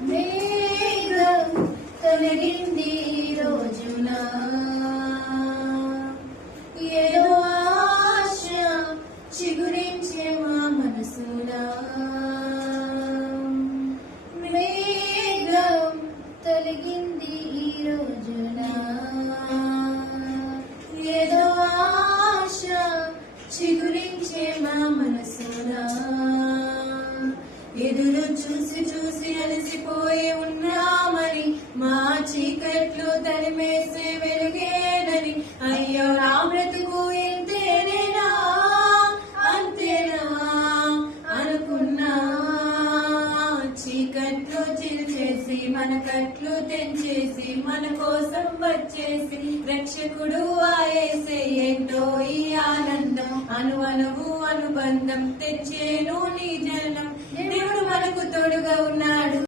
మేఘం తొలగింది ఈ రోజున ఏదో ఆశ చిగురించే మా మనసులా మేఘం తొలగింది ఈ రోజున ఏదో ఆశ చిగురించే మా మనసులా ఎదురు చూసి చూసి అలసిపోయి ఉన్నామని మా చీకట్లు తరిమేసే వెలుగేనని అయ్యో నా బ్రతుకు ఇంతేనేనా అంతేనా అనుకున్నా చీకట్లు చిల్చేసి మన కట్లు తెంచేసి మన కోసం వచ్చేసి రక్షకుడు ఆయేసే ఏంటో ఈ ఆనందం అనువనువు అనుబంధం తెచ్చేను నీ జనం దేవుడు మనకు తోడుగా ఉన్నాడు.